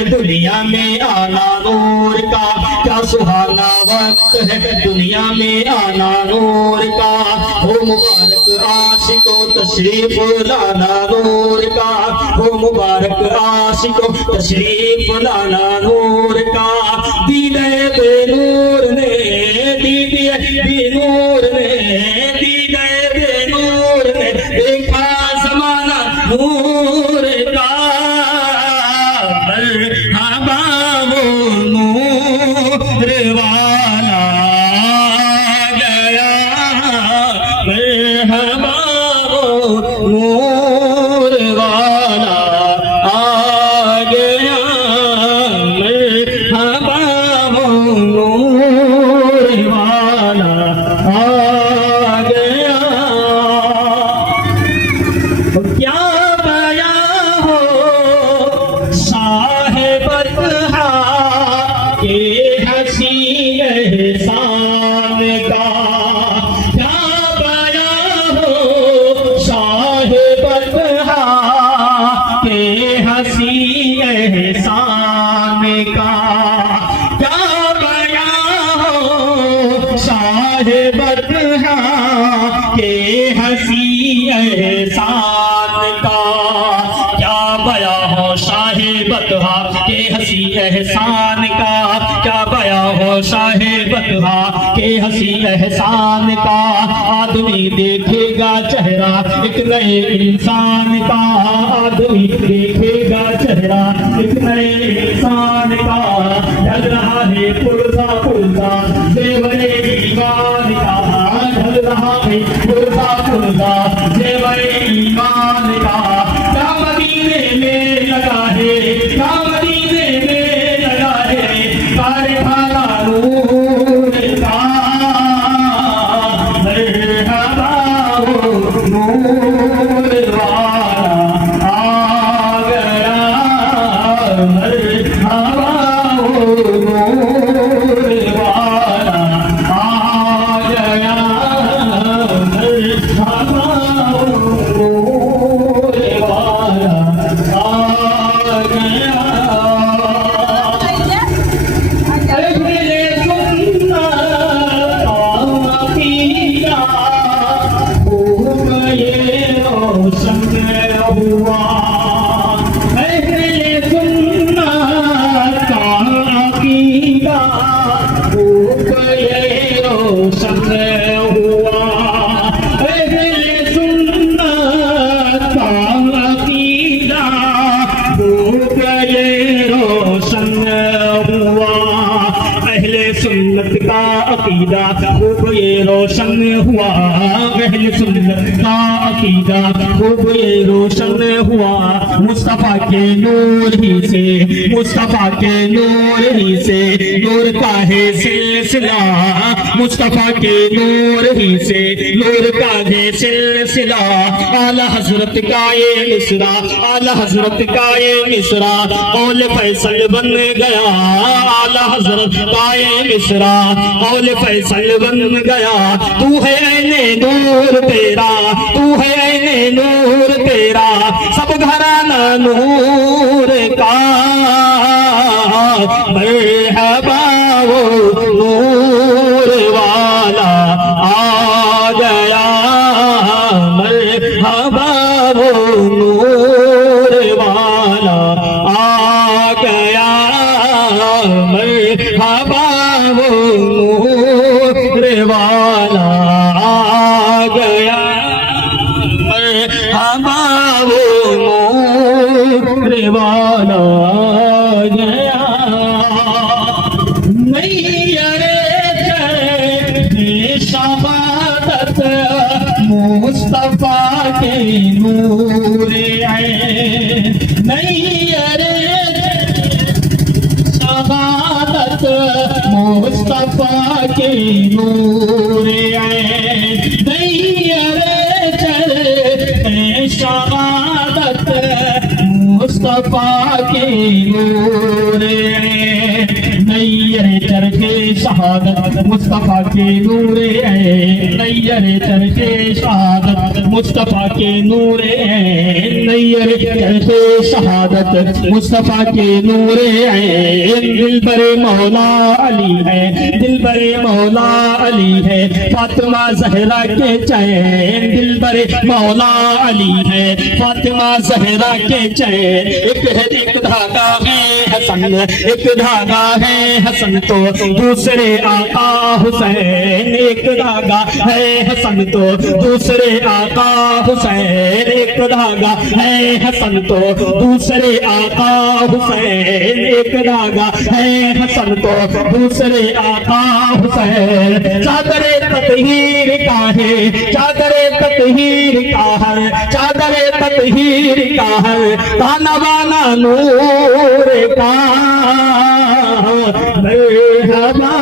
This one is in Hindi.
दुनिया में आना नूर का, क्या सुहाना वक्त है दुनिया में आना नूर का। हो मुबारक आशिको तशरीफ लाना नूर का, हो मुबारक आशिको तशरीफ लाना नूर का। दीदे बेनूर ने, दीदे बेनूर ने, दीदे बेनूर ने देखा ज़माना नूर का। एहसान का क्या बया हो शाहे बतहा के हंसी एहसान का। आदमी देखेगा चेहरा एक नए इंसान का, आदमी देखेगा चेहरा एक नए इंसान का। ढल रहा है पुरजा पुरजा जेवरे ईमान का, ढल रहा है पुरजा पुरजा जेवरे ईमान का। क्या मदीने में लगा है, क्या मदीने में लगा है कारखाना नूर का। मरहबा हो नूर वाला आ गया, मरहबा हो नूर वाला आ गया, मरहबा हो नूर वाला आ गया। अकीदा खूब ये रोशन हुआ, अहले सुन्नत का अकीदा खूब ये रोशन हुआ। मुस्तफा के नूर ही से, मुस्तफा के नूर ही से नूर का है सिलसिला, मुस्तफा के नूर ही से नूर का है सिलसिला। आला हजरत का ये मिसरा, आला हजरत का ये मिसरा औल फैसल बन गया, आला हजरत का ये मिसरा औल फैसल बन गया। तू है ऐने नूर तेरा, तू है ऐने नूर तेरा सब घराना नूर का। मरहबा वो नूर वाला आ गया, मरहबा वो नूर वाला आ गया, मरहबा वो नूर वाला आ गया, मरहबा वो नूर वाला आ गया। नहीं अरे शहादत मुस्तफा के नूर नैयर चरखे शहादत मुस्तफा के नूर नैयर चरखे शहादत मुस्तफा के नूर नैयर चरखे शहादत मुस्तफा के नूर नैयर चरखे शहादत मुस्तफा के नूर दिल बरे मौला अली है दिल बरे मौला अली है फातिमा जहरा के चैन दिल बरे मौला अली है फातिमा जहरा के चैन एक धागा है हसन एक धागा है हसन तो दूसरे आका हुसैन एक धागा है हसन तो दूसरे आका हुसैन एक धागा है हसन तो दूसरे आका हुसैन एक धागा है हसन तो दूसरे आका हुसैन चादरे ततहीर का है चादरे ततहीर का है चादरे ततहीर का है ताना बाना नूर का मरहबा